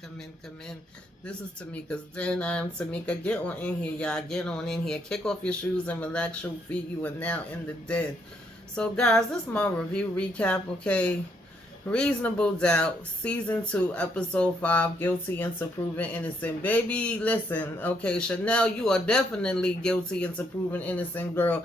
come in. This is Tamika's Den. I am Tamika. Get on in here, y'all. Get on in here. Kick off your shoes and relax your feet. You are now in the den. So, guys, this is my review recap, okay? Reasonable Doubt, Season 2, Episode 5, Guilty until proven innocent. Baby, listen, okay, Shonelle, you are definitely guilty until proven innocent, girl.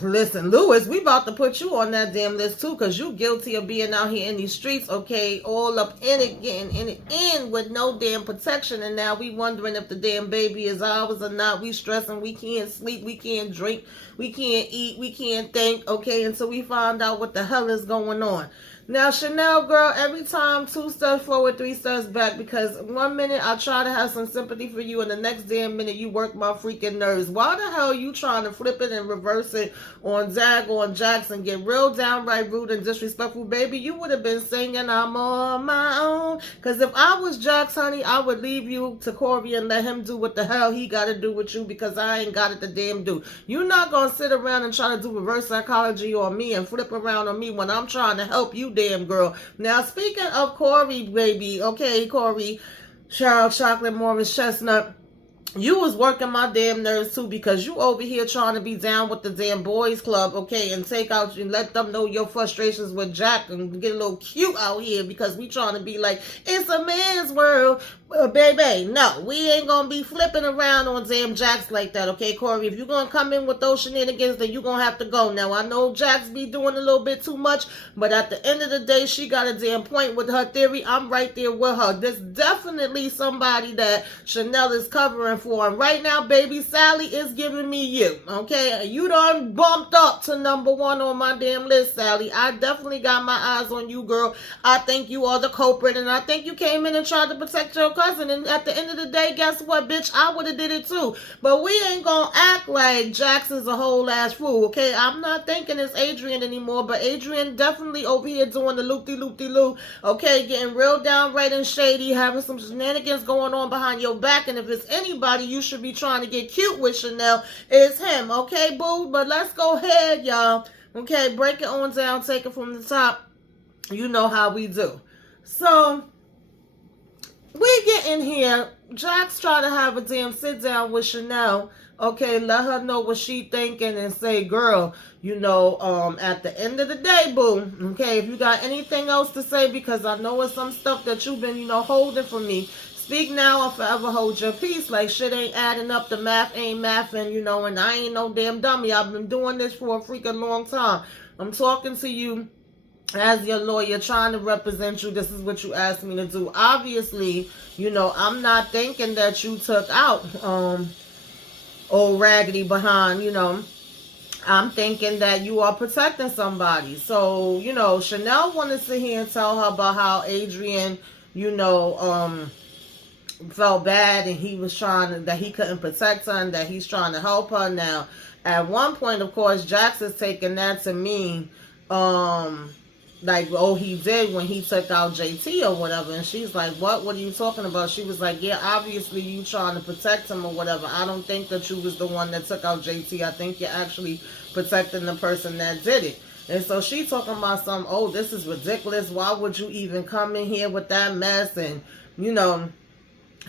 Listen, Lewis, we about to put you on that damn list too, because you guilty of being out here in these streets, okay, all up in it, getting in it in with no damn protection, and now we wondering if the damn baby is ours or not. We stressing, we can't sleep, we can't drink, we can't eat, we can't think, okay, until we find out what the hell is going on. Now, Shonelle, girl, every time 2 steps forward, 3 steps back, because 1 minute I try to have some sympathy for you, and the next damn minute you work my freaking nerves. Why the hell are you trying to flip it and reverse it on Zag, on Jackson, get real downright rude and disrespectful? Baby, you would have been singing I'm on my own, because if I was Jax, honey, I would leave you to Corey and let him do what the hell he got to do with you, because I ain't got it to damn do. You're not going to sit around and try to do reverse psychology on me and flip around on me when I'm trying to help you, damn girl. Now, speaking of Corey, baby, okay, Corey, Charles Chocolate Morris Chestnut, you was working my damn nerves too, because you over here trying to be down with the damn boys club, okay, and take out and let them know your frustrations with Jack and get a little cute out here, because we trying to be like, it's a man's world. Baby, no, we ain't gonna be flipping around on damn Jax like that, okay, Corey? If you're gonna come in with those shenanigans, then you're gonna have to go. Now, I know Jax be doing a little bit too much, but at the end of the day, she got a damn point with her theory. I'm right there with her. There's definitely somebody that Shonelle is covering for, and right now, baby, Sally is giving me you, okay? You done bumped up to #1 on my damn list, Sally. I definitely got my eyes on you, girl. I think you are the culprit, and I think you came in and tried to protect your cousin, and at the end of the day, guess what, bitch? I would have did it too. But we ain't gonna act like Jax is a whole ass fool, okay? I'm not thinking it's Adrian anymore, but Adrian definitely over here doing the loop-de-loop-de-loop, okay? Getting real downright and shady, having some shenanigans going on behind your back, and if it's anybody you should be trying to get cute with, Shonelle, it's him, okay, boo? But let's go ahead, y'all, okay? Break it on down, take it from the top. You know how we do. So, we get in here, Jax try to have a damn sit down with Shonelle, okay, let her know what she thinking and say, girl, you know, at the end of the day, boo, okay, if you got anything else to say, because I know it's some stuff that you've been, you know, holding from me, speak now or forever hold your peace. Like, shit ain't adding up, the math ain't mathing, you know, and I ain't no damn dummy. I've been doing this for a freaking long time. I'm talking to you as your lawyer, trying to represent you. This is what you asked me to do. Obviously, you know, I'm not thinking that you took out old Raggedy behind, you know. I'm thinking that you are protecting somebody. So, you know, Shonelle wanted to sit here and tell her about how Adrian, you know, felt bad, and he was that he couldn't protect her, and that he's trying to help her. Now, at one point, of course, Jax is taking that to mean, like, oh, he did when he took out JT or whatever. And she's like, what are you talking about? She was like, yeah, obviously you trying to protect him or whatever. I don't think that you was the one that took out JT. I think you're actually protecting the person that did it. And so she talking about some, oh, this is ridiculous. Why would you even come in here with that mess? And, you know,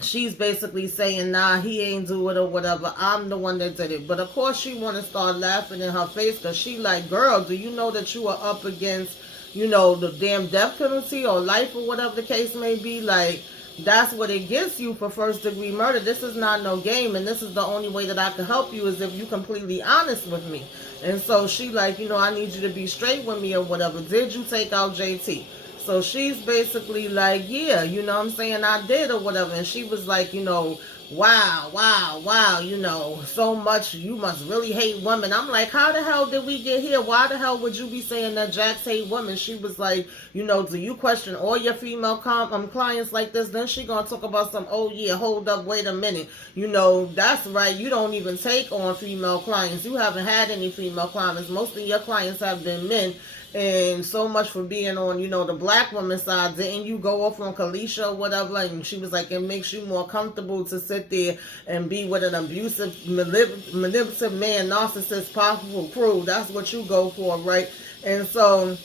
she's basically saying, nah, he ain't do it or whatever. I'm the one that did it. But of course she want to start laughing in her face, because she like, girl, do you know that you are up against, you know, the damn death penalty or life or whatever the case may be? Like, that's what it gets you for first-degree murder. This is not no game, and this is the only way that I can help you is if you completely honest with me. And so she like, you know, I need you to be straight with me or whatever. Did you take out JT? So she's basically like, yeah, you know what I'm saying, I did or whatever. And she was like, you know, wow, you know, so much, you must really hate women. I'm like, how the hell did we get here? Why the hell would you be saying that Jax hate women? She was like, you know, do you question all your female clients like this? Then she gonna talk about some, oh yeah, hold up, wait a minute. You know, that's right, you don't even take on female clients. You haven't had any female clients. Most of your clients have been men. And so much for being on, you know, the black woman side. Didn't you go off on Kalisha or whatever? And she was like, it makes you more comfortable to sit there and be with an abusive, manipulative man, narcissist, powerful crew. That's what you go for, right? And so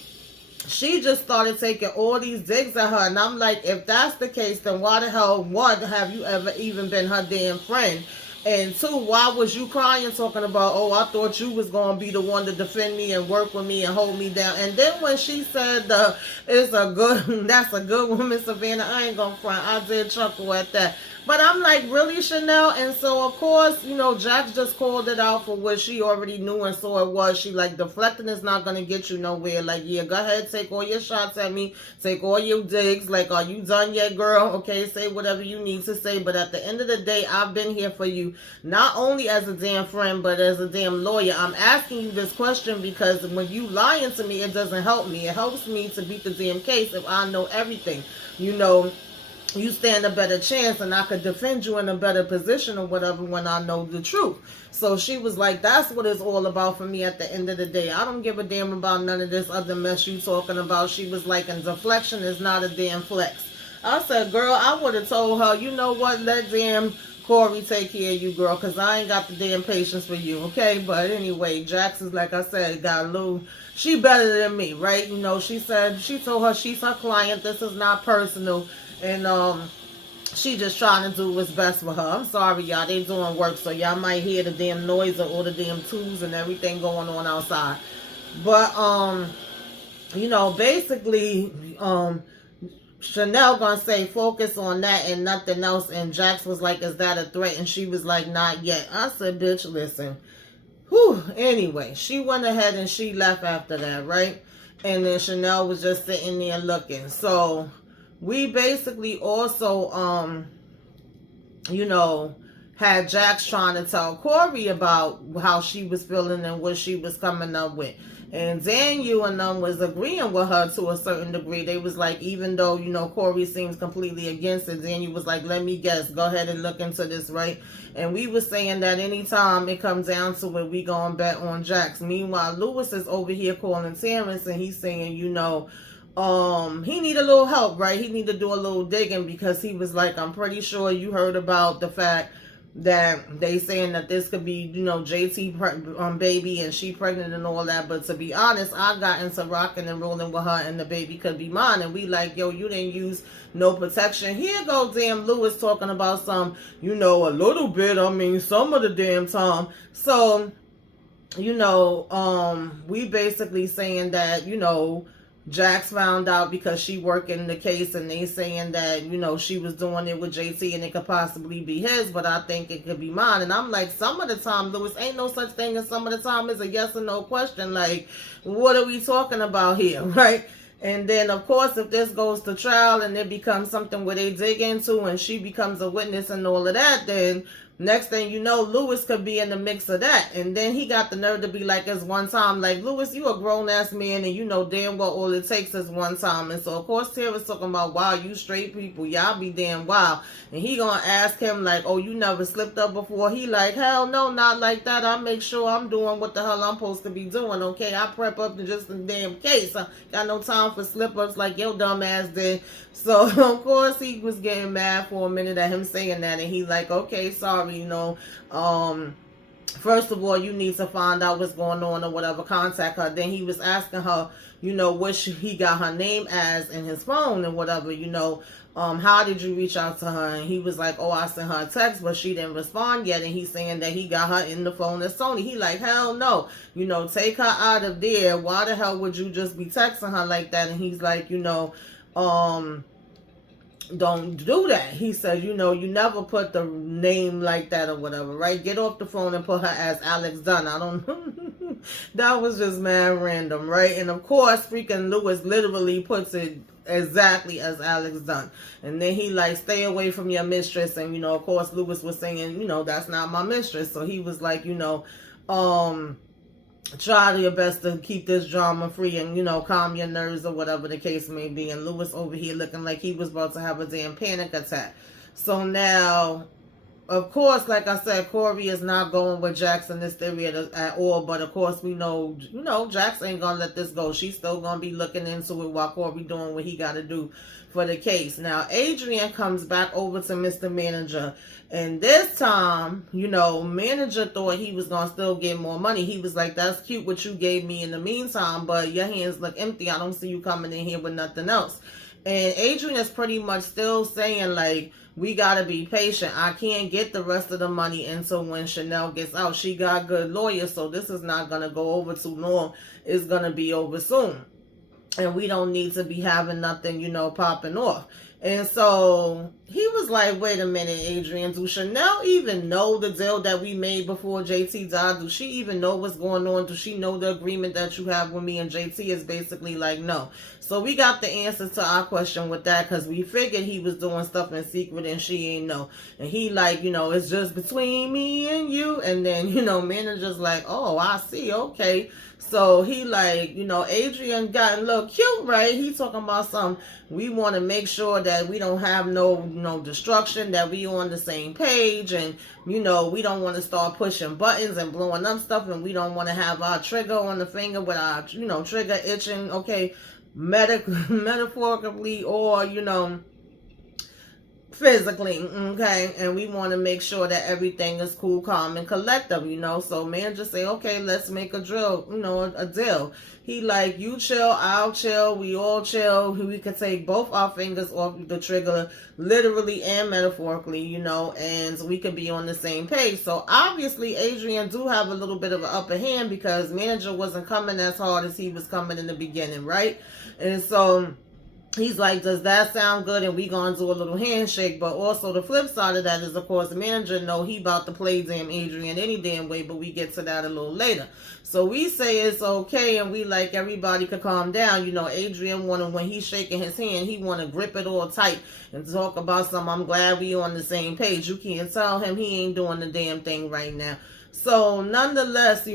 she just started taking all these digs at her. And I'm like, if that's the case, then why the hell, one, have you ever even been her damn friend? And two, why was you crying talking about, oh, I thought you was going to be the one to defend me and work with me and hold me down. And then when she said, it's a good, that's a good woman, Savannah, I ain't going to front. I did chuckle at that. But I'm like, really, Shonelle? And so, of course, you know, Jax just called it out for what she already knew, and so it was. She like, deflecting is not going to get you nowhere. Like, yeah, go ahead, take all your shots at me. Take all your digs. Like, are you done yet, girl? Okay, say whatever you need to say. But at the end of the day, I've been here for you, not only as a damn friend, but as a damn lawyer. I'm asking you this question because when you lying to me, it doesn't help me. It helps me to beat the damn case if I know everything. You know, you stand a better chance and I could defend you in a better position or whatever when I know the truth. So she was like, that's what it's all about for me at the end of the day. I don't give a damn about none of this other mess you talking about. She was like, and deflection is not a damn flex. I said, girl, I would have told her, you know what, let damn Corey take care of you, girl, because I ain't got the damn patience for you, okay? But anyway, Jax is, like I said, got a little, she better than me, right? You know, she said, she told her she's her client, this is not personal. And she just trying to do what's best for her. I'm sorry, y'all. They doing work, so y'all might hear the damn noise of all the damn tools and everything going on outside. But, you know, basically, Shonelle gonna say focus on that and nothing else. And Jax was like, is that a threat? And she was like, not yet. I said, bitch, listen. Whew. Anyway, she went ahead and she left after that, right? And then Shonelle was just sitting there looking. So we basically also, you know, had Jax trying to tell Corey about how she was feeling and what she was coming up with. And Daniel and them was agreeing with her to a certain degree. They was like, even though, you know, Corey seems completely against it, Daniel was like, let me guess, go ahead and look into this, right? And we was saying that anytime it comes down to it, we gonna bet on Jax. Meanwhile, Lewis is over here calling Terrence and he's saying, you know, he need a little help, right? He need to do a little digging because he was like, I'm pretty sure you heard about the fact that they saying that this could be, you know, JT baby and she pregnant and all that. But to be honest, I got into rocking and rolling with her and the baby could be mine. And we like, yo, you didn't use no protection. Here go damn Lewis talking about some, you know, a little bit. I mean, some of the damn time. So, you know, we basically saying that, you know, Jax found out because she working the case and they saying that, you know, she was doing it with JT and it could possibly be his, but I think it could be mine. And I'm like, some of the time, Lewis, ain't no such thing as some of the time is a yes or no question. Like, what are we talking about here, right? And then, of course, if this goes to trial and it becomes something where they dig into and she becomes a witness and all of that, then next thing you know, Lewis could be in the mix of that. And then he got the nerve to be like, it's one time. Like, Lewis, you a grown-ass man, and you know damn well all it takes is one time. And so, of course, Tara's talking about, wow, you straight people. Y'all be damn wild. And he gonna ask him, like, oh, you never slipped up before? He like, hell no, not like that. I make sure I'm doing what the hell I'm supposed to be doing, okay? I prep up to just a damn case. I got no time for slip-ups like your dumb ass did. So, of course, he was getting mad for a minute at him saying that. And he like, okay, sorry, you know, first of all, you need to find out what's going on or whatever, contact her. Then he was asking her, you know, what he got her name as in his phone and whatever, you know, how did you reach out to her? And he was like, oh, I sent her a text, but she didn't respond yet. And he's saying that he got her in the phone as Sony. He like, hell no, you know, take her out of there. Why the hell would you just be texting her like that? And he's like, you know, don't do that. He said, you know, you never put the name like that or whatever, right? Get off the phone and put her as Alex Dunn. I don't that was just mad random, right? And of course, freaking Lewis literally puts it exactly as Alex Dunn. And then he like, stay away from your mistress. And, you know, of course, Lewis was saying, you know, that's not my mistress. So he was like, you know, try your best to keep this drama free and, you know, calm your nerves or whatever the case may be. And Lewis over here looking like he was about to have a damn panic attack. So now, of course, like I said, Corey is not going with Jax in this theory at all. But of course, we know, Jax ain't gonna let this go. She's still gonna be looking into it while Corey doing what he got to do for the case. Now, Adrian comes back over to Mr. Manager, and this time, Manager thought he was gonna still get more money. He was like, "That's cute what you gave me in the meantime, but your hands look empty. I don't see you coming in here with nothing else." And Adrian is pretty much still saying, like, we gotta be patient. I can't get the rest of the money until when Shonelle gets out. She got good lawyers, so this is not gonna go over too long. It's gonna be over soon. And we don't need to be having nothing, popping off. And so he was like, wait a minute, Adrian, do Shonelle even know the deal that we made before JT died? Do she even know what's going on? Do she know the agreement that you have with me and JT? Is basically like, no. So we got the answer to our question with that, because we figured he was doing stuff in secret and she ain't know. And he like, it's just between me and you. And then, manager's like, oh, I see, okay. So he like, Adrian got a little cute, right? He talking about something. We want to make sure that we don't have no destruction, that we on the same page, and we don't want to start pushing buttons and blowing up stuff, and we don't want to have our trigger on the finger with our trigger itching, okay, metaphorically or physically, okay, and we want to make sure that everything is cool, calm, and collective, so manager say, okay, let's make a drill, a deal. He like, you chill, I'll chill, we all chill, we can take both our fingers off the trigger, literally and metaphorically, and we can be on the same page. So obviously Adrian do have a little bit of an upper hand, because manager wasn't coming as hard as he was coming in the beginning, right? And so he's like, does that sound good? And we gonna do a little handshake. But also the flip side of that is, of course, the manager know he about to play damn Adrian any damn way, but we get to that a little later. So we say it's okay, and we like everybody could calm down. Adrian when he's shaking his hand, he wanna grip it all tight and talk about something. I'm glad we on the same page. You can't tell him he ain't doing the damn thing right now. So nonetheless,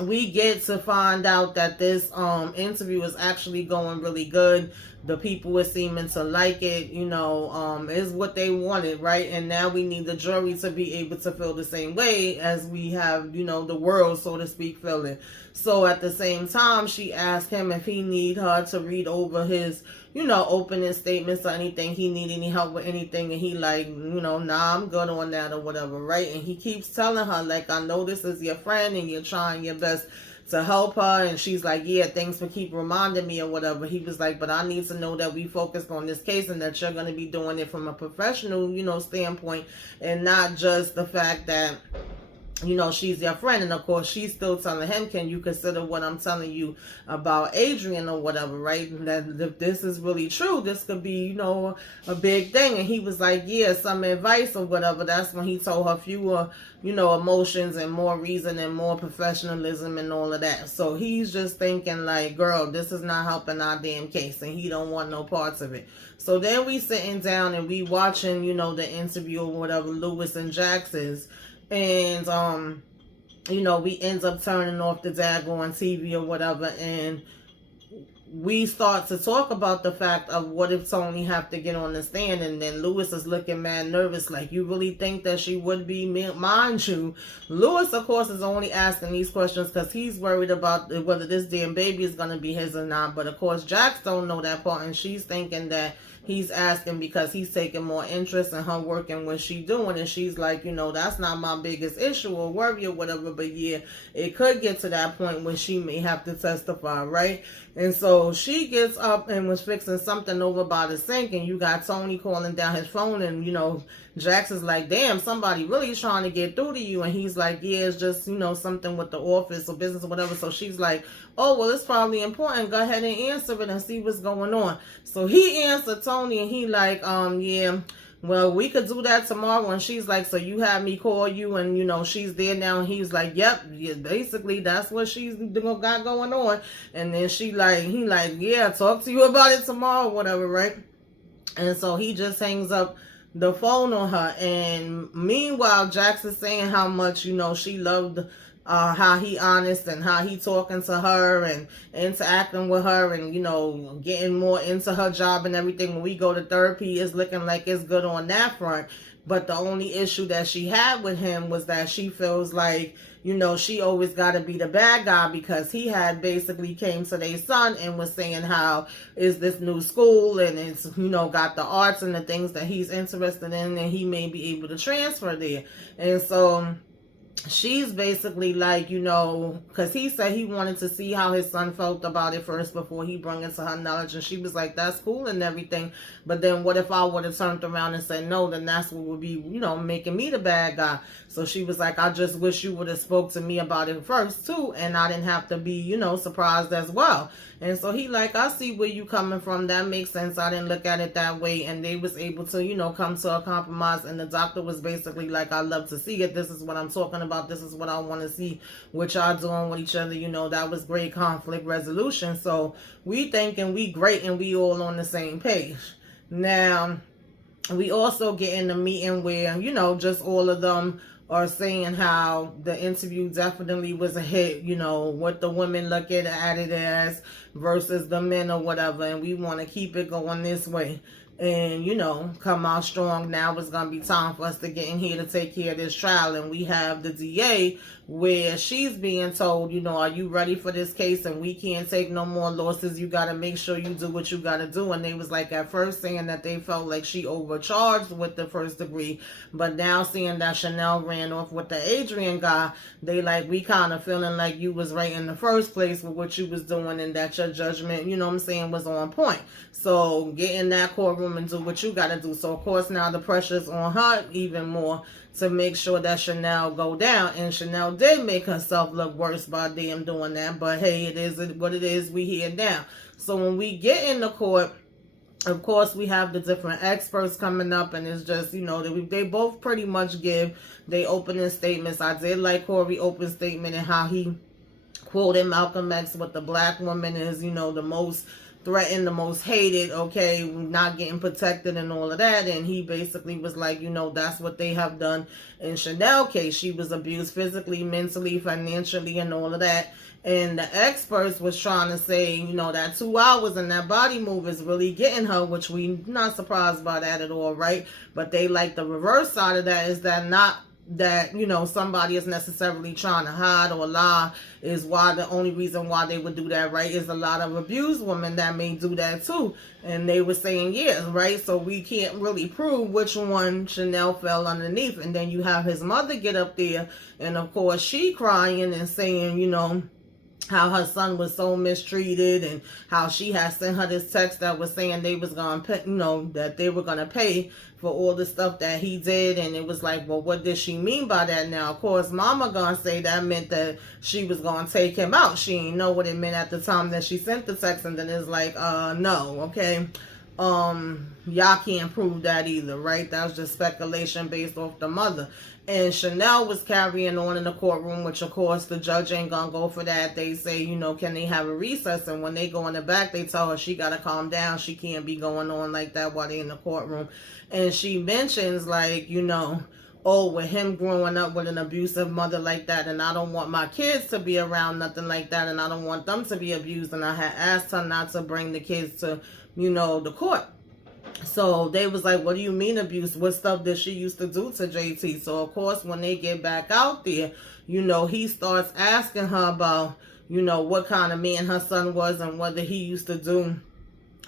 we get to find out that this interview is actually going really good. The people are seeming to like it, is what they wanted, right? And now we need the jury to be able to feel the same way as we have, the world, so to speak, feeling. So at the same time, she asked him if he need her to read over his, opening statements or anything. He need any help with anything, and he like, nah, I'm good on that or whatever, right? And he keeps telling her, like, I know this is your friend and you're trying your best to help her. And she's like, yeah, thanks for keep reminding me or whatever. He was like, but I need to know that we focused on this case and that you're going to be doing it from a professional, standpoint, and not just the fact that she's your friend. And of course, she's still telling him, can you consider what I'm telling you about Adrian or whatever, right? That if this is really true, this could be, a big thing. And he was like, yeah, some advice or whatever. That's when he told her fewer, emotions and more reason and more professionalism and all of that. So he's just thinking like, girl, this is not helping our damn case, and he don't want no parts of it. So then we sitting down and we watching, the interview or whatever, Lewis and Jax's. And, we end up turning off the daggone TV or whatever, and we start to talk about the fact of what if Tony have to get on the stand. And then Lewis is looking mad nervous, like, you really think that she would be? Mind you, Lewis, of course, is only asking these questions because he's worried about whether this damn baby is going to be his or not. But, of course, Jax don't know that part, and she's thinking that he's asking because he's taking more interest in her work and what she's doing. And she's like, that's not my biggest issue or worry or whatever. But yeah, it could get to that point when she may have to testify, right? And so she gets up and was fixing something over by the sink. And you got Tony calling down his phone. And, Jax is like, damn, somebody really trying to get through to you. And he's like, yeah, it's just, something with the office or business or whatever. So she's like, oh, well, it's probably important. Go ahead and answer it and see what's going on. So he answered Tony, and he like, yeah, well, we could do that tomorrow. And she's like, so you have me call you, and she's there now. And he's like, yep, yeah, basically that's what she's got going on. And then he like, yeah, talk to you about it tomorrow, whatever, right? And so he just hangs up the phone on her. And meanwhile, Jax is saying how much she loved how he honest and how he talking to her and interacting with her and, you know, getting more into her job and everything. When we go to therapy, it's looking like it's good on that front. But the only issue that she had with him was that she feels like, you know, she always got to be the bad guy, because he had basically came to their son and was saying how is this new school and it's, you know, got the arts and the things that he's interested in, and he may be able to transfer there. And so she's basically like, you know, because he said he wanted to see how his son felt about it first before he brought it to her knowledge. And she was like, that's cool and everything, but then what if I would have turned around and said no? Then that's what would be, you know, making me the bad guy. So she was like, I just wish you would have spoke to me about it first too, and I didn't have to be, you know, surprised as well. And so he like, I see where you coming from. That makes sense. I didn't look at it that way. And they was able to, you know, come to a compromise. And the doctor was basically like, I love to see it. This is what I'm talking about. This is what I want to see what y'all doing with each other. You know, that was great conflict resolution. So we thinking we great and we all on the same page. Now, we also get in the meeting where, you know, just all of them are saying how the interview definitely was a hit, you know, what the women look at it as versus the men or whatever, and we want to keep it going this way and, you know, come out strong. Now it's going to be time for us to get in here to take care of this trial. And we have the DA where she's being told, you know, are you ready for this case? And we can't take no more losses. You got to make sure you do what you got to do. And they was like at first saying that they felt like she overcharged with the first degree. But now seeing that Shonelle ran off with the Adrian guy, they like, we kind of feeling like you was right in the first place with what you was doing and that your judgment, you know what I'm saying, was on point. So get in that courtroom and do what you got to do. So of course now the pressure's on her even more to make sure that Shonelle go down. And Shonelle did make herself look worse by damn doing that. But hey, it is what it is. We here now. So when we get in the court, of course, we have the different experts coming up, and it's just, you know, they both pretty much give their opening statements. I did like Corey's opening statement and how he quoted Malcolm X, what the black woman is, you know, the most threatened, the most hated, okay, not getting protected and all of that. And he basically was like, you know, that's what they have done in Shonelle's case. She was abused physically, mentally, financially, and all of that. And the experts was trying to say, you know, that 2 hours and that body move is really getting her, which we not surprised by that at all, right? But they like the reverse side of that is that not that, you know, somebody is necessarily trying to hide or lie, is why the only reason why they would do that, right, is a lot of abused women that may do that too. And they were saying yes, right? So we can't really prove which one Shonelle fell underneath. And then you have his mother get up there, and of course she crying and saying, you know, how her son was so mistreated and how she had sent her this text that was saying they was going to pay, you know, that they were going to pay for all the stuff that he did. And it was like, well, what did she mean by that now? Of course, mama going to say that meant that she was going to take him out. She didn't know what it meant at the time that she sent the text. And then it's like, no, okay. Y'all can't prove that either, right? That was just speculation based off the mother. And Shonelle was carrying on in the courtroom, which of course the judge ain't gonna go for that. They say, you know, can they have a recess? And when they go in the back, they tell her she gotta calm down. She can't be going on like that while they in the courtroom. And she mentions, like, you know, oh, with him growing up with an abusive mother like that, and I don't want my kids to be around nothing like that, and I don't want them to be abused. And I had asked her not to bring the kids to, you know, the court. So they was like, what do you mean abuse? What stuff did she used to do to JT? So of course, when they get back out there, you know, he starts asking her about, you know, what kind of man her son was and whether he used to do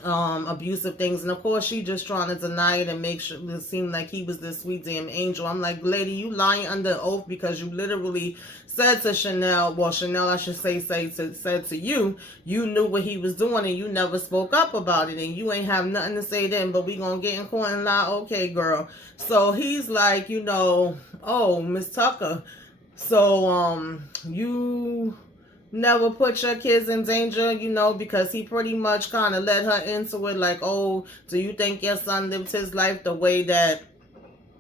abusive things. And of course she just trying to deny it and make sure it seemed like he was this sweet damn angel. I'm like, lady, you lying under oath, because you literally said to Shonelle, well, Shonelle, I should say said to you, you knew what he was doing and you never spoke up about it, and you ain't have nothing to say then, but we gonna get in court and lie. Okay, girl. So he's like, you know, oh, Miss Tucker, so you never put your kids in danger, you know, because he pretty much kind of led her into it, like, oh, do you think your son lived his life the way that,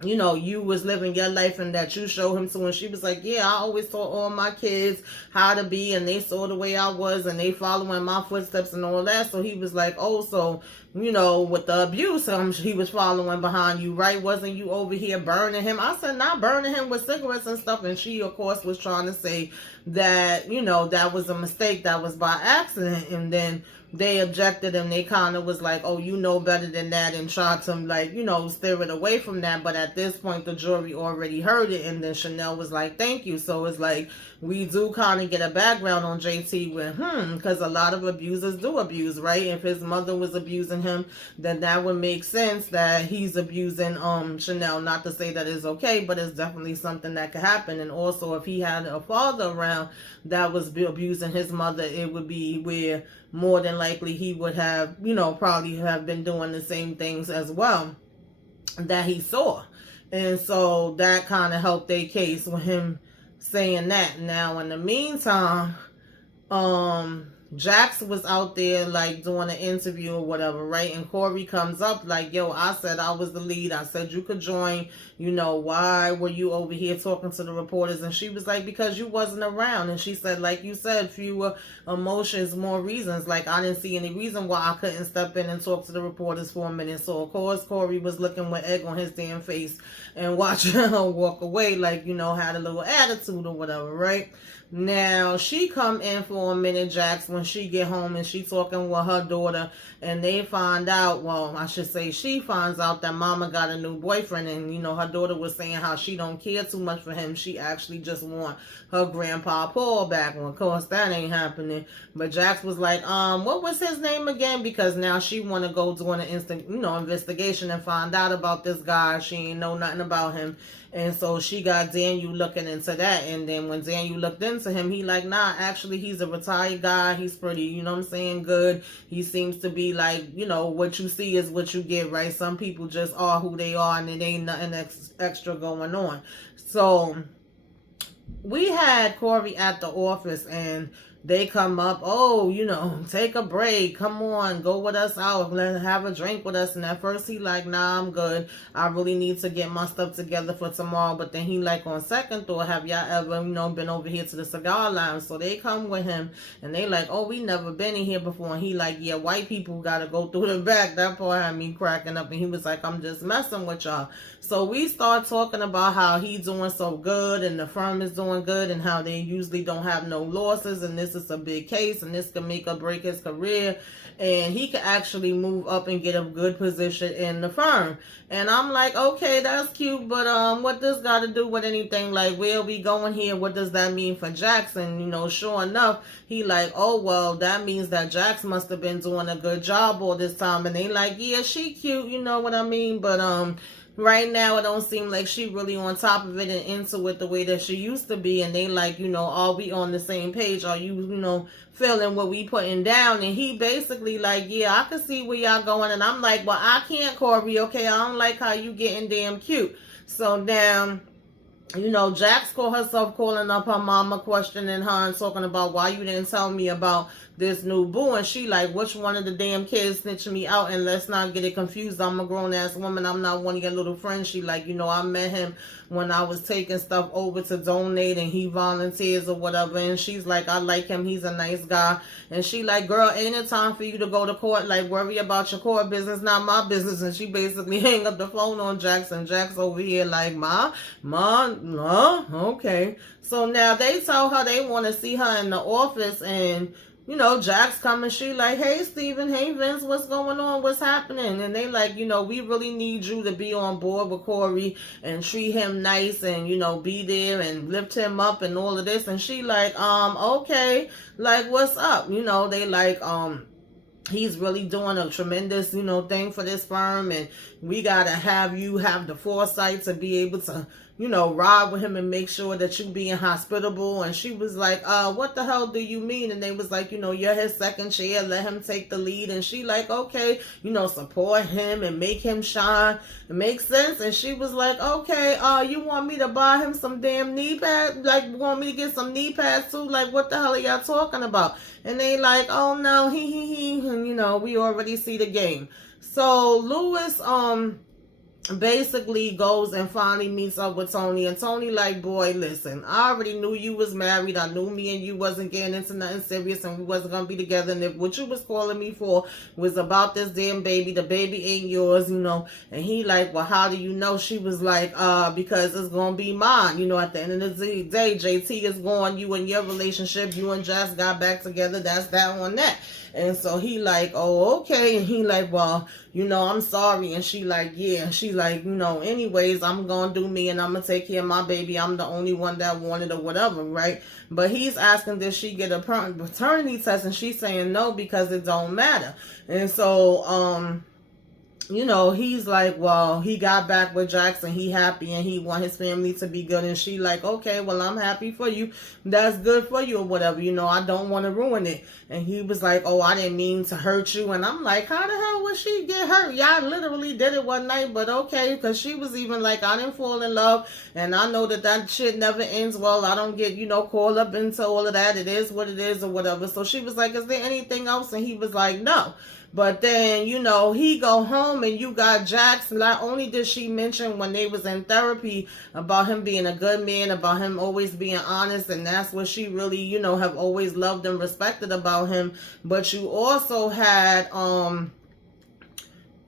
you know, you was living your life and that you showed him to? And she was like, yeah, I always taught all my kids how to be, and they saw the way I was, and they following my footsteps and all that. So he was like, oh, so with the abuse, he was following behind you, right? Wasn't you over here burning him? I said, not burning him with cigarettes and stuff. And she, of course, was trying to say that, that was a mistake, that was by accident. And then they objected, and they kind of was like, oh, you know better than that, and tried to, like, steer it away from that. But at this point, the jury already heard it, and then Shonelle was like, thank you. So it's like, we do kind of get a background on JT with, because a lot of abusers do abuse, right? If his mother was abusing him, then that would make sense that he's abusing Shonelle. Not to say that it's okay, but it's definitely something that could happen. And also, if he had a father around that was abusing his mother, it would be where more than likely he would have, probably have been doing the same things as well that he saw. And so that kind of helped their case with him saying that. Now, in the meantime, Jax was out there, like, doing an interview or whatever, right? And Corey comes up like, yo, I said I was the lead. I said you could join. Why were you over here talking to the reporters? And she was like, because you wasn't around. And she said, like you said, fewer emotions, more reasons. Like, I didn't see any reason why I couldn't step in and talk to the reporters for a minute. So, of course, Corey was looking with egg on his damn face and watching her walk away, like, had a little attitude or whatever, right? Now, she come in for a minute, Jax, when she get home, and she talking with her daughter, and they find out, well, I should say she finds out that mama got a new boyfriend, and, her daughter was saying how she don't care too much for him. She actually just want her grandpa Paul back. Well, of course, that ain't happening. But Jax was like, what was his name again? Because now she want to go do an investigation and find out about this guy. She ain't know nothing about him. And so she got Daniel looking into that. And then when Daniel looked into him, he like, nah, actually, he's a retired guy. He's pretty, good. He seems to be like, what you see is what you get, right? Some people just are who they are, and it ain't nothing extra going on. So we had Corey at the office, and they come up, oh, take a break. Come on, go with us out. Let's have a drink with us. And at first he like, nah, I'm good. I really need to get my stuff together for tomorrow. But then he like, on second thought, have y'all ever, been over here to the cigar lounge? So they come with him, and they like, oh, we never been in here before. And he like, yeah, white people got to go through the back. That part had me cracking up. And he was like, I'm just messing with y'all. So we start talking about how he's doing so good, and the firm is doing good, and how they usually don't have no losses, and this is a big case, and this can make or break his career, and he can actually move up and get a good position in the firm. And I'm like, okay, that's cute, but what this got to do with anything? Like, where we going here? What does that mean for Jackson? Sure enough, he like, oh, well, that means that Jax must have been doing a good job all this time. And they like, yeah, she cute, you know what I mean? But right now, it don't seem like she really on top of it and into it the way that she used to be. And they like, are we on the same page? Are you, feeling what we putting down? And he basically like, yeah, I can see where y'all going. And I'm like, well, I can't, Corey, okay? I don't like how you getting damn cute. So now, Jax called herself calling up her mama, questioning her and talking about why you didn't tell me about this new boo. And she like, which one of the damn kids snitching me out? And let's not get it confused. I'm a grown-ass woman. I'm not one of your little friends. She like, I met him when I was taking stuff over to donate, and he volunteers or whatever. And she's like, I like him. He's a nice guy. And she like, girl, ain't it time for you to go to court? Like, worry about your court business, not my business. And she basically hang up the phone on Jax, and Jax over here like, Ma, okay. So now they tell her they want to see her in the office, and Jax coming, she like, hey, Steven, hey, Vince, what's going on? What's happening? And they like, we really need you to be on board with Corey and treat him nice and, be there and lift him up and all of this. And she like, okay, like, what's up? They like, he's really doing a tremendous, thing for this firm, and we got to have you have the foresight to be able to, ride with him and make sure that you being hospitable. And she was like, what the hell do you mean? And they was like, you're his second chair, let him take the lead. And she like, okay, support him and make him shine. It makes sense. And she was like, okay, you want me to buy him some damn knee pads? Like, want me to get some knee pads too? Like, what the hell are y'all talking about? And they like, oh no, he, and we already see the game. So Lewis, basically goes and finally meets up with Tony, and Tony like, boy, listen, I already knew you was married. I knew me and you wasn't getting into nothing serious, and we wasn't gonna be together, and if what you was calling me for was about this damn baby, the baby ain't yours, you know. And he like, well, how do you know? She was like, because it's gonna be mine, you know. At the end of the day, JT is gone, you and your relationship, you and Jess got back together, that's that on that. And so he like, oh, okay. And he like, well, you know, I'm sorry. And she like, yeah. And she like, you know, anyways, I'm going to do me and I'm going to take care of my baby. I'm the only one that wanted or whatever, right? But he's asking, did she get a paternity test? And she's saying no, because it don't matter. And so, you know, he's like, well, he got back with Jackson, he happy, and he want his family to be good. And she like, okay, well, I'm happy for you, that's good for you or whatever, you know, I don't want to ruin it. And he was like, oh, I didn't mean to hurt you. And I'm like, how the hell would she get hurt? Y'all literally did it one night, but okay. Because she was even like, I didn't fall in love, and I know that shit never ends well. I don't get, you know, caught up into all of that. It is what it is or whatever. So she was like, is there anything else? And he was like, no. But then, you know, he go home and you got Jax. Not only did she mention when they was in therapy about him being a good man, about him always being honest, and that's what she really, you know, have always loved and respected about him. But you also had,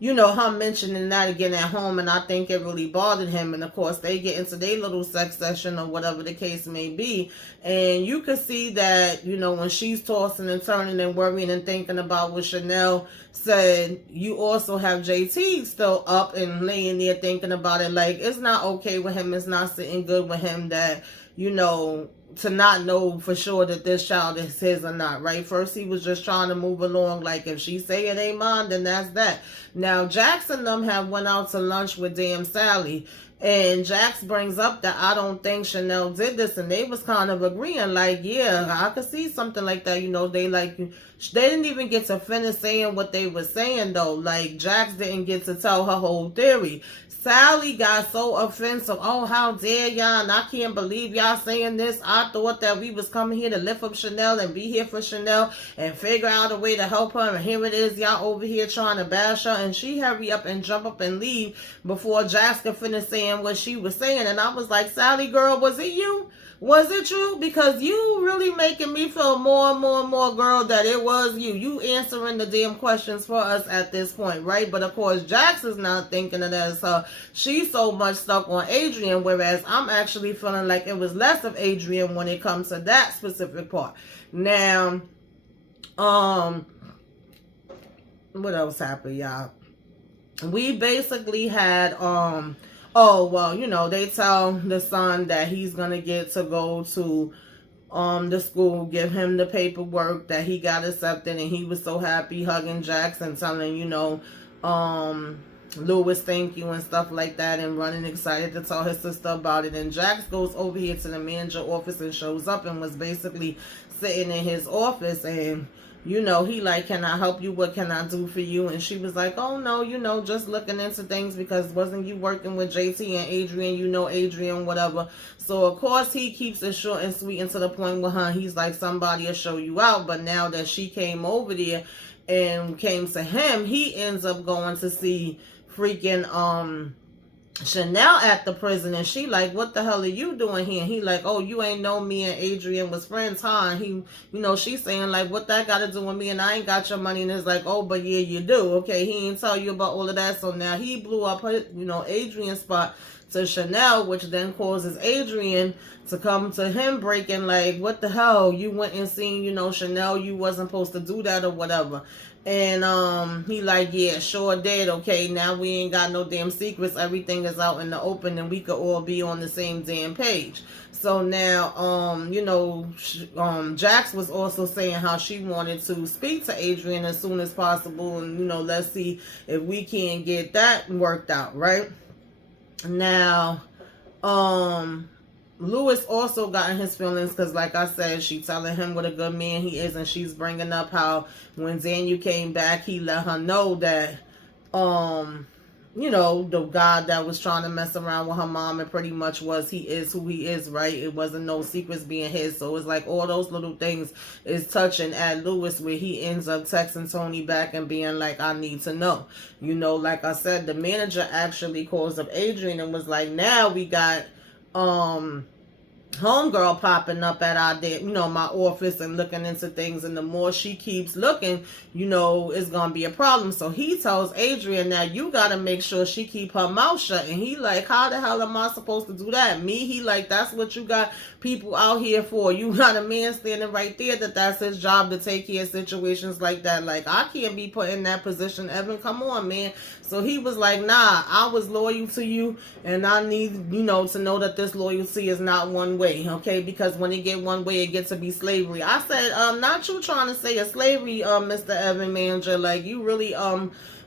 you know, her mentioning that again at home, and I think it really bothered him. And of course, they get into their little sex session or whatever the case may be. And you can see that, you know, when she's tossing and turning and worrying and thinking about what Shonelle said, you also have JT still up and laying there thinking about it. Like, it's not okay with him. It's not sitting good with him that, you know, to not know for sure that this child is his or not, right? First, he was just trying to move along. Like, if she say it ain't mine, then that's that. Now, Jax and them have went out to lunch with damn Sally. And Jax brings up that I don't think Shonelle did this. And they was kind of agreeing, like, yeah, I could see something like that. You know, they didn't even get to finish saying what they were saying, though. Like, Jax didn't get to tell her whole theory. Sally got so offensive. Oh, how dare y'all, and I can't believe y'all saying this. I thought that we was coming here to lift up Shonelle and be here for Shonelle and figure out a way to help her, and here it is, y'all over here trying to bash her. And she hurry up and jump up and leave before Jax could finish saying what she was saying. And I was like, Sally girl, was it you? Was it you? Because you really making me feel more and more, girl, that it was you. You answering the damn questions for us at this point, right? But of course, Jax is not thinking of that as her. She's so much stuck on Adrian, whereas I'm actually feeling like it was less of Adrian when it comes to that specific part. Now, what else happened, y'all? We basically had, oh, well, you know, they tell the son that he's going to get to go to the school, give him the paperwork that he got accepted, and he was so happy, hugging Jackson, telling, you know, Louis, thank you and stuff like that, and running excited to tell his sister about it. And Jax goes over here to the manager office and shows up and was basically sitting in his office, and you know, he like, can I help you? What can I do for you? And she was like, oh, no, you know, just looking into things because wasn't you working with JT and Adrian? You know, Adrian, whatever. So, of course, he keeps it short and sweet and to the point with her. He's like, somebody will show you out. But now that she came over there and came to him, he ends up going to see freaking, Shonelle at the prison, and she like, what the hell are you doing here? And he like, oh, you ain't know me and Adrian was friends, huh? And he, you know, she's saying like, what that got to do with me, and I ain't got your money. And it's like, oh, but yeah, you do. Okay, he ain't tell you about all of that. So now he blew up her, you know, Adrian's spot to Shonelle, which then causes Adrian to come to him breaking like, what the hell? You went and seen, you know, Shonelle, you wasn't supposed to do that or whatever. And he like, yeah, sure did. Okay, now we ain't got no damn secrets. Everything is out in the open, and we could all be on the same damn page. So now, you know, Jax was also saying how she wanted to speak to Adrian as soon as possible, and you know, let's see if we can get that worked out, right? Now, Louis also got in his feelings because, like I said, she telling him what a good man he is, and she's bringing up how when Daniel came back, he let her know that, you know, the guy that was trying to mess around with her mom, and pretty much he is who he is, right? It wasn't no secrets being his. So it's like all those little things is touching at Lewis, where he ends up texting Tony back and being like, I need to know. You know, like I said, the manager actually calls up Adrian and was like, now we got homegirl popping up at our day, you know, my office and looking into things, and the more she keeps looking, you know, it's gonna be a problem. So he tells Adrian, now you gotta make sure she keep her mouth shut. And he like, how the hell am I supposed to do that? Me? He like, that's what you got people out here for. You got a man standing right there that's his job to take care of situations like that. Like, I can't be put in that position. Evan, come on, man. So he was like, nah, I was loyal to you, and I need, you know, to know that this loyalty is not one way, okay? Because when it get one way, it gets to be slavery. I said, not you trying to say a slavery, Mr. Evan Manager. Like, you really,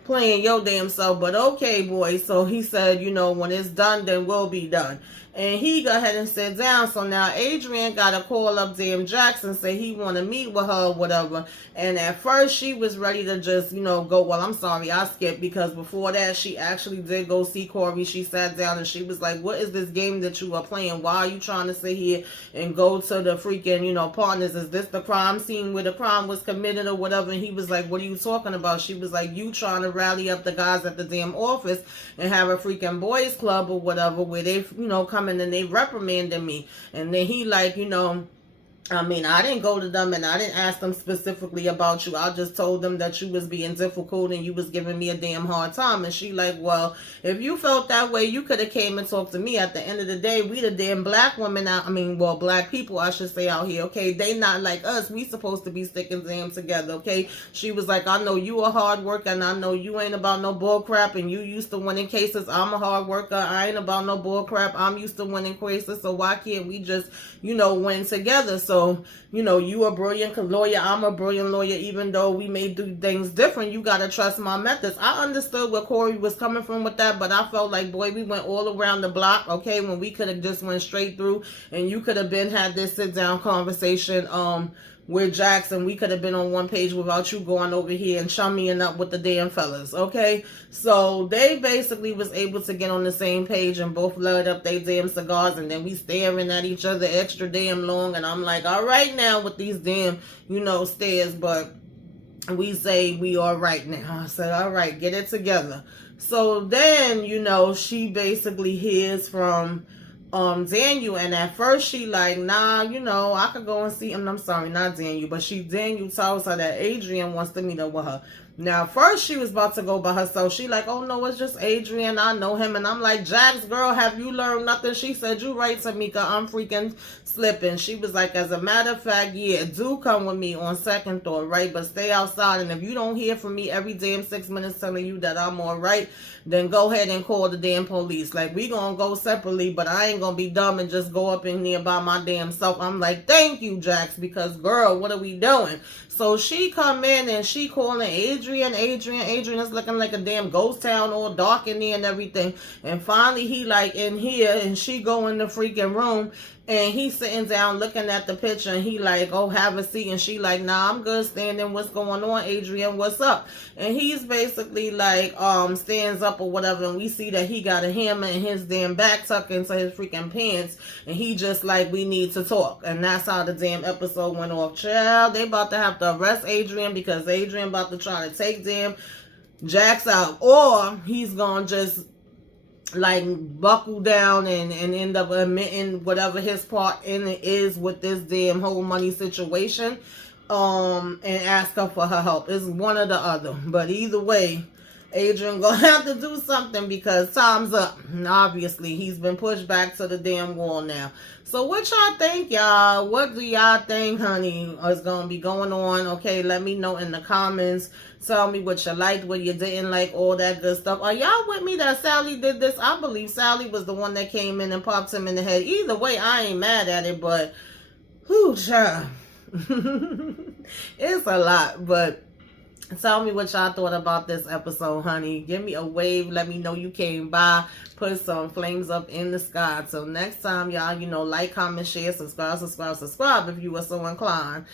playing your damn self, but okay, boy. So he said, you know, when it's done, then we'll be done. And he go ahead and sit down. So now Adrian got to call up damn Jackson, say he want to meet with her or whatever. And at first she was ready to just, you know, go, well, I'm sorry, I skipped, because before that she actually did go see Corey. She sat down and she was like, what is this game that you are playing? Why are you trying to sit here and go to the freaking, you know, partners? Is this the crime scene where the crime was committed or whatever? And he was like, what are you talking about? She was like, you trying to rally up the guys at the damn office and have a freaking boys club or whatever, where they, you know, come in and they reprimanded me. And then he like, you know, I mean, I didn't go to them and I didn't ask them specifically about you. I just told them that you was being difficult and you was giving me a damn hard time. And she like, well, if you felt that way, you could have came and talked to me. At the end of the day, we the damn black women out, I mean, well, black people, I should say, out here, okay? They not like us. We supposed to be sticking damn together, okay? She was like, I know you a hard worker and I know you ain't about no bull crap, and you used to winning cases. I'm a hard worker. I ain't about no bull crap. I'm used to winning cases. So why can't we just, you know, win together? So, you know, you a brilliant lawyer, I'm a brilliant lawyer. Even though we may do things different, you got to trust my methods. I understood where Corey was coming from with that, but I felt like, boy, we went all around the block, okay, when we could have just went straight through, and you could have had this sit-down conversation with Jackson. We could have been on one page without you going over here and chummying up with the damn fellas, okay? So they basically was able to get on the same page and both load up their damn cigars, and then we staring at each other extra damn long, and I'm like, all right now with these damn, you know, stares, but we say we all right now. I said, all right, get it together. So then, you know, she basically hears from Daniel, and at first she like, nah, you know, I could go and see him. I'm sorry, not Daniel, but Daniel tells her that Adrian wants to meet up with her. Now, first she was about to go by herself. She like, oh no, it's just Adrian. I know him. And I'm like, Jax, girl, have you learned nothing? She said, you right, Tamika. I'm freaking slipping. She was like, as a matter of fact, yeah, do come with me on second thought, right? But stay outside. And if you don't hear from me every damn 6 minutes telling you that I'm all right, then go ahead and call the damn police. Like, we gonna go separately, but I ain't gonna be dumb and just go up in there by my damn self. I'm like, thank you, Jax, because girl, what are we doing? So she come in and she calling Adrian is looking like a damn ghost town, all dark in there and everything. And finally he like in here, and she go in the freaking room, and he sitting down looking at the picture, and he like, oh, have a seat. And she like, nah, I'm good standing. What's going on, Adrian? What's up? And he's basically like, stands up or whatever, and we see that he got a hammer in his damn back tucked into his freaking pants, and he just like, we need to talk. And that's how the damn episode went off. Child, they about to have to arrest Adrian, because Adrian about to try to take damn Jax out, or he's gonna just like buckle down and end up admitting whatever his part in it is with this damn whole money situation, and ask her for her help. It's one or the other, but either way, Adrian gonna have to do something, because time's up. And obviously he's been pushed back to the damn wall now. So what y'all think, y'all? What do y'all think, honey, is gonna be going on? Okay, let me know in the comments. Tell me what you liked, what you didn't like, all that good stuff. Are y'all with me that Sally did this? I believe Sally was the one that came in and popped him in the head. Either way, I ain't mad at it, but whew, child. It's a lot, but tell me what y'all thought about this episode, honey. Give me a wave. Let me know you came by. Put some flames up in the sky. Till next time, y'all, you know, like, comment, share, subscribe if you are so inclined.